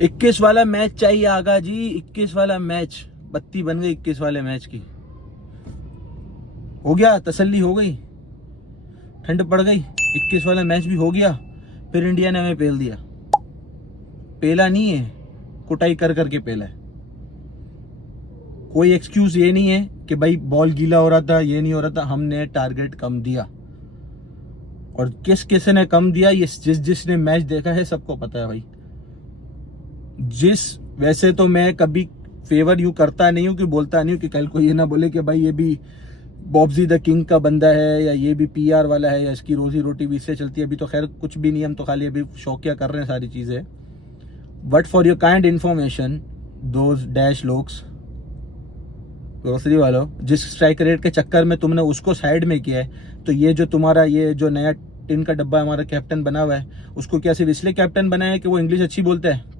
21 वाला मैच चाहिए आगा जी, 21 वाला मैच। बत्ती बन गई 21 वाले मैच की। हो गया, तसल्ली हो गई, ठंड पड़ गई, 21 वाला मैच भी हो गया। फिर इंडिया ने हमें पेल दिया। पेला नहीं है, कुटाई कर करके पेला है। कोई एक्सक्यूज ये नहीं है कि भाई बॉल गीला हो रहा था, ये नहीं हो रहा था। हमने टारगेट कम दिया, और किस ने कम दिया ये जिसने मैच देखा है सबको पता है भाई। वैसे तो मैं कभी फेवर यूं करता नहीं हूं कि बोलता नहीं हूं कि कल को ये ना बोले कि भाई ये भी बॉब्जी द किंग का बंदा है, या ये भी पीआर वाला है, या इसकी रोजी रोटी भी इससे चलती है। अभी तो खैर कुछ भी नहीं, हम तो खाली अभी शौकिया कर रहे हैं सारी चीजें। But for your kind information, those dash logs, grocery वालों, जिस स्ट्राइक रेट के चक्कर में तुमने उसको साइड में किया है, तो ये जो तुम्हारा ये जो नया टिन का डब्बा हमारा कैप्टन बना हुआ है, उसको क्या सिर्फ इसलिए कैप्टन बनाया है कि वो इंग्लिश अच्छी बोलता है?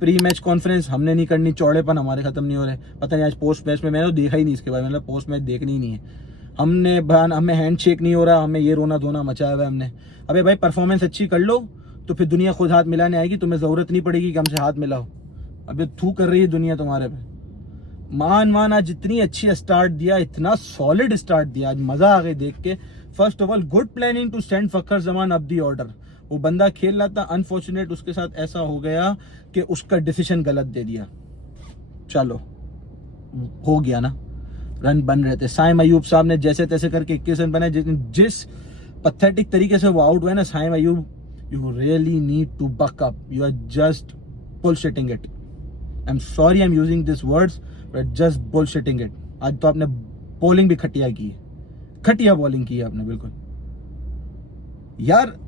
प्री मैच कॉन्फ्रेंस हमने नहीं करनी, चौड़ेपन हमारे खत्म नहीं हो रहे। पता नहीं आज पोस्ट मैच में मैंने तो देखा ही नहीं इसके बारे में, मतलब पोस्ट मैच देखनी ही नहीं है। हमें हैंड शेक नहीं हो रहा, हमें ये रोना धोना मचाया हुआ है हमने। अबे भाई परफॉर्मेंस अच्छी कर लो तो फिर दुनिया खुद हाथ मिलाने आएगी, तुम्हें जरूरत नहीं पड़ेगी कि हमसे हाथ मिलाओ। अबे थू कर रही है दुनिया तुम्हारे पे। मान आज इतनी अच्छी स्टार्ट दिया, इतना सॉलिड स्टार्ट दिया, आज मजा आ गई देख के। First of all good planning to send Fakhar Zaman up the order. वो बंदा खेल रहा था, अनफॉर्चुनेट उसके साथ ऐसा हो गया कि उसका डिसीजन गलत दे दिया। चलो हो गया ना, रन बन रहे थे। साइम अयूब साहब ने जैसे तैसे करके 21 रन बनाए। जिस पथेटिक तरीके से वो आउट हुए ना Saim Ayub, you really need to buck up. You are just bullshitting it. I am sorry I am using this words, but just bullshitting it. आज तो आपने बॉलिंग भी घटिया की है, घटिया बॉलिंग की है आपने बिल्कुल यार।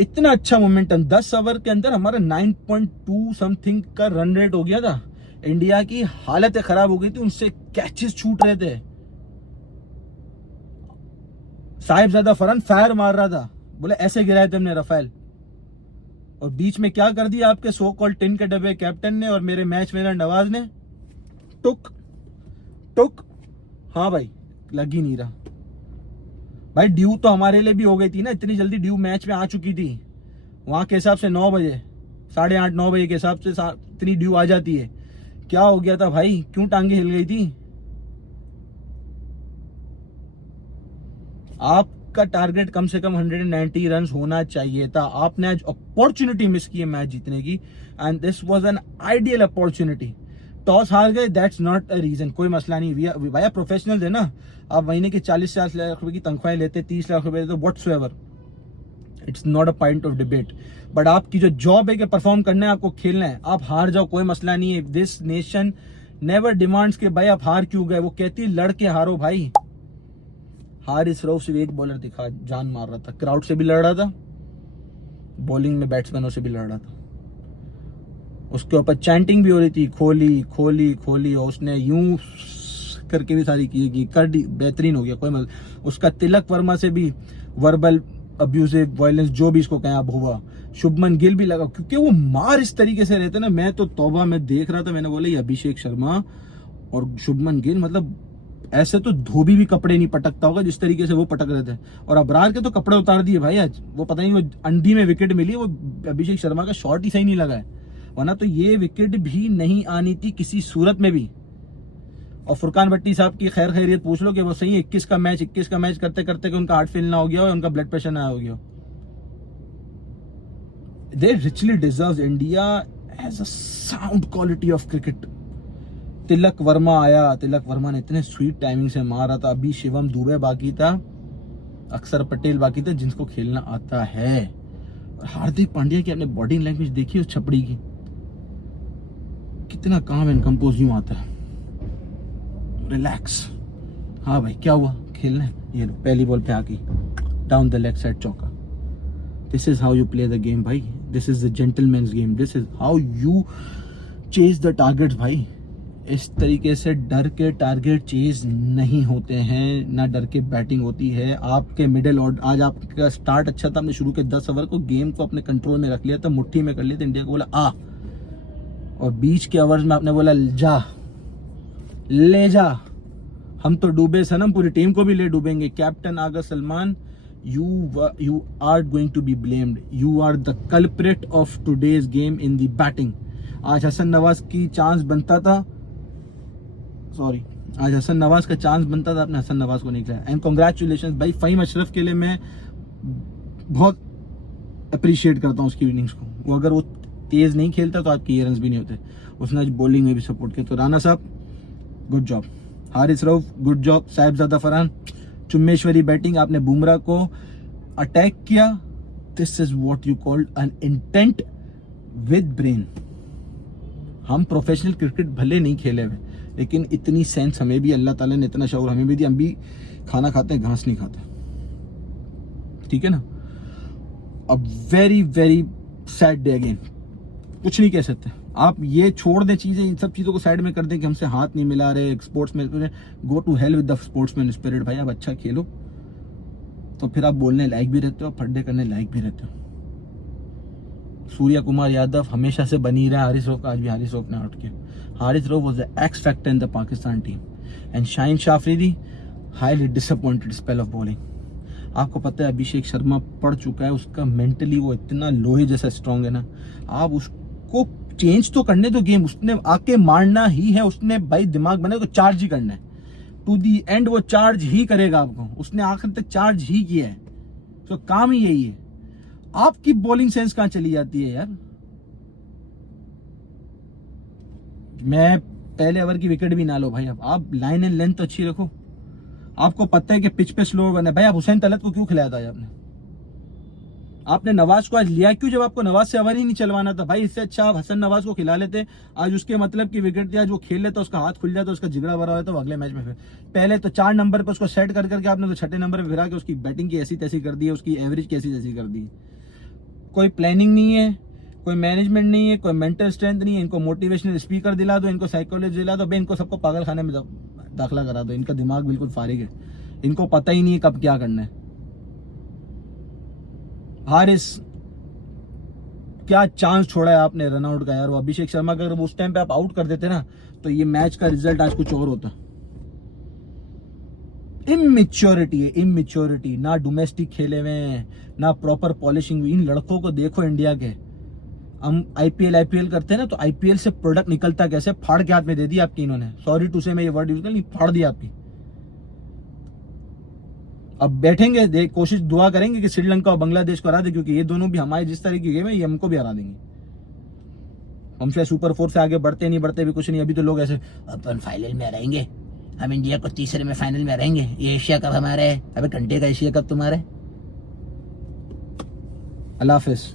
इतना अच्छा मोमेंटम, 10 ओवर के अंदर हमारा 9.2 समथिंग का रन रेट हो गया था। इंडिया की हालत खराब हो गई थी, उनसे कैचेस छूट रहे थे। साहिबजादा फरहान फायर मार रहा था, बोले ऐसे गिराए थे हमने रफेल। और बीच में क्या कर दिया आपके सो कॉल्ड टिन के डब्बे कैप्टन ने और मेरे मैच विनर नवाज ने? टुक टुक। हाँ भाई, लग ही नहीं रहा भाई। ड्यू तो हमारे लिए भी हो गई थी ना, इतनी जल्दी ड्यू मैच में आ चुकी थी। वहां के हिसाब से 9 बजे, 8:30 9 बजे के हिसाब से इतनी ड्यू आ जाती है। क्या हो गया था भाई, क्यों टांगे हिल गई थी? आपका टारगेट कम से कम 190 रन होना चाहिए था। आपने आज अपॉर्चुनिटी मिस की है मैच जीतने की, and this was an ideal opportunity. Toss हार गए, दैट्स नॉट अ रीजन, कोई मसला नहीं। भैया प्रोफेशनल है ना, आप महीने की 40 लाख रुपए की तनख्वाहें लेते, 30 लाख रुपए लेते, whatsoever, it's not a point of debate. But आपकी जो जॉब है कि परफॉर्म करना है, आपको खेलना है। आप हार जाओ कोई मसला नहीं है। दिस नेशन नेवर डिमांड्स के भाई आप हार क्यों गए, वो कहती लड़के हारो भाई। हारिस रऊफ सिर्फ एक बॉलर दिखा, जान मार रहा था, क्राउड से भी लड़ रहा था, बॉलिंग में बैट्समैनों से भी लड़ रहा था। उसके ऊपर चैंटिंग भी हो रही थी, खोली खोली खोली, और उसने यूं करके भी सारी की कर दी, बेहतरीन हो गया। कोई मतलब उसका तिलक वर्मा से भी वर्बल अब्यूजिव वायलेंस जो भी इसको कहें अब हुआ। शुभमन गिल भी लगा, क्योंकि वो मार इस तरीके से रहते ना, मैं तो तौबा, मैं देख रहा था, मैंने बोला ये अभिषेक शर्मा और शुभमन गिल, मतलब ऐसे तो धोबी भी कपड़े नहीं पटकता होगा जिस तरीके से वो पटक रहे थे। और अबरार के तो कपड़े उतार दिए भाई आज। वो पता नहीं वो अंडी में विकेट मिली, वो अभिषेक शर्मा का शॉट ही सही नहीं लगा है, वरना तो ये विकेट भी नहीं आनी थी किसी सूरत में भी। और फुरकान भट्टी साहब की खैर खैरियत पूछ लो कि वो सही 21 का मैच करते करते उनका हार्ट फेल ना हो गया हो, उनका ब्लड प्रेशर ना हो गया हो। They richly deserves, India has a sound quality of cricket. Tilak Varma आया, तिलक वर्मा ने इतने स्वीट टाइमिंग से मारा था। अभी शिवम दुबे बाकी था, अक्षर पटेल बाकी था, जिनको खेलना आता है। और हार्दिक पांड्या की आपने बॉडी लैंग्वेज देखी उस छपड़ी की, कितना काम एंड कंपोज यूं आता है, रिलैक्स। हाँ भाई क्या हुआ, खेलना है, ये लो पहली बॉल पे आके डाउन द लेग साइड चौका। This is how you play the game भाई, this is the gentleman's game, this is how you chase the targets भाई। इस तरीके से डर के टारगेट चेज नहीं होते हैं, ना डर के बैटिंग होती है। आपके मिडिल ऑर्डर, आज आपका स्टार्ट अच्छा था, आपने शुरू के 10 ओवर को गेम को अपने कंट्रोल में रख लिया था, मुट्ठी में कर लिया था, इंडिया को बोला आ, और बीच के ओवर्स में आपने बोला जा ले जा, हम तो डूबे सनम, पूरी टीम को भी ले डूबेंगे। Captain Agha Salman, you are going to be blamed. You are the culprit of today's game in the batting. आज हसन नवाज की चांस बनता था, सॉरी, आज हसन नवाज का चांस बनता था, आपने हसन नवाज को नहीं खिलाया. एंड कॉन्ग्रेचुलेशन भाई, फ़हीम अशरफ के लिए मैं बहुत अप्रिशिएट करता हूँ उसकी इनिंग्स को. वो अगर वो तेज नहीं खेलता तो आपके ये रन्स भी नहीं होते. उसने आज बॉलिंग में भी सपोर्ट किया. तो राना साहब good job, Haris Rauf good job, Sahibzada Farhan चुम्मेश्वरी बैटिंग. आपने बुमराह को अटैक किया. This is what you called an intent with brain. हम प्रोफेशनल क्रिकेट भले नहीं खेले हुए, लेकिन इतनी सेंस हमें भी अल्लाह ताला ने, इतना शऊर हमें भी दिया. हम भी खाना खाते हैं, घास नहीं खाते, ठीक है ना. अब very very sad day again. कुछ नहीं कह सकते. आप ये छोड़ दें चीजें, इन सब चीजों को साइड में कर दें कि हमसे हाथ नहीं मिला रहे स्पोर्ट्स में. Go to hell with the sportsman spirit. भाई आप अच्छा खेलो तो फिर आप बोलने लायक भी रहते हो, फड्डे करने लायक भी रहते हो. सूर्या कुमार यादव हमेशा से बनी रहा. हारिस रऊफ का आज भी हारिस रऊफ ने आउट किया. Haris Rauf was the x factor in the Pakistan team. And Shaheen Shah Afridi highly disappointed spell of bowling. आपको पता है अभिषेक शर्मा पड़ चुका है, उसका मेंटली वो इतना लोहे जैसा स्ट्रांग है ना. आप उसको चेंज तो करने दो गेम. उसने आके मारना ही है. उसने भाई दिमाग बना तो चार्ज ही करना है. टू दी एंड वो चार्ज ही करेगा आपको. उसने आखिर तक चार्ज ही किया है. तो काम ही यही है. आपकी बॉलिंग सेंस कहां चली जाती है यार. मैं पहले ओवर की विकेट भी ना लो भाई. अब आप लाइन एंड लेंथ तो अच्छी रखो. आपको पता है कि पिच पे स्लो बना है. भाई आप हुसैन तलत को क्यों खिलाया था आपने नवाज को आज लिया क्यों, जब आपको नवाज से ओवर ही नहीं चलवाना था. भाई इससे अच्छा आप हसन नवाज को खिला लेते. आज उसके मतलब की विकेट थी. आज वो खेल लेता, उसका हाथ खुल जाता, उसका जिगड़ा भरा हुआ था. तो अगले मैच में फिर पहले तो 4 नंबर पे उसको सेट कर करके आपने तो 6ठे नंबर पे फिरा के उसकी बैटिंग की ऐसी तैसी कर दी है. उसकी एवरेज की ऐसी तैसी कर दी. कोई प्लानिंग नहीं है, कोई मैनेजमेंट नहीं है, कोई मेंटल स्ट्रेंथ नहीं है. इनको मोटिवेशनल स्पीकर दिला दो, इनको साइकोलॉजी दिला दो. भाई इनको सबको पागल खाने में दाखिला करा दो. इनका दिमाग बिल्कुल फारिग है. इनको पता ही नहीं है कब क्या करना है. हारिस क्या चांस छोड़ा है आपने रन आउट का यार. वो अभिषेक शर्मा का अगर उस टाइम पे आप आउट कर देते ना तो ये मैच का रिजल्ट आज कुछ और होता. इमेच्योरिटी है, इमेच्योरिटी. ना डोमेस्टिक खेले हुए, ना प्रॉपर पॉलिशिंग. इन लड़कों को देखो इंडिया के. हम आईपीएल करते हैं ना, तो आईपीएल से प्रोडक्ट निकलता कैसे, फाड़ के हाथ में दे दी आपकी इन्होंने. सॉरी टू से मैं ये वर्ड यूज कर, नहीं फाड़ दिया आपकी. अब बैठेंगे, कोशिश दुआ करेंगे कि श्रीलंका और बांग्लादेश को हरा दे, क्योंकि ये दोनों भी हमारे जिस तरह की गेम है ये हमको भी हरा देंगे. हम शायद सुपर 4 से आगे बढ़ते नहीं बढ़ते भी कुछ नहीं. अभी तो लोग ऐसे अपन फाइनल में रहेंगे, हम इंडिया को तीसरे में फाइनल में रहेंगे, ये एशिया कप हमारा है. अबे घंटे का एशिया कप तुम्हारा है. अल्लाह हाफिज.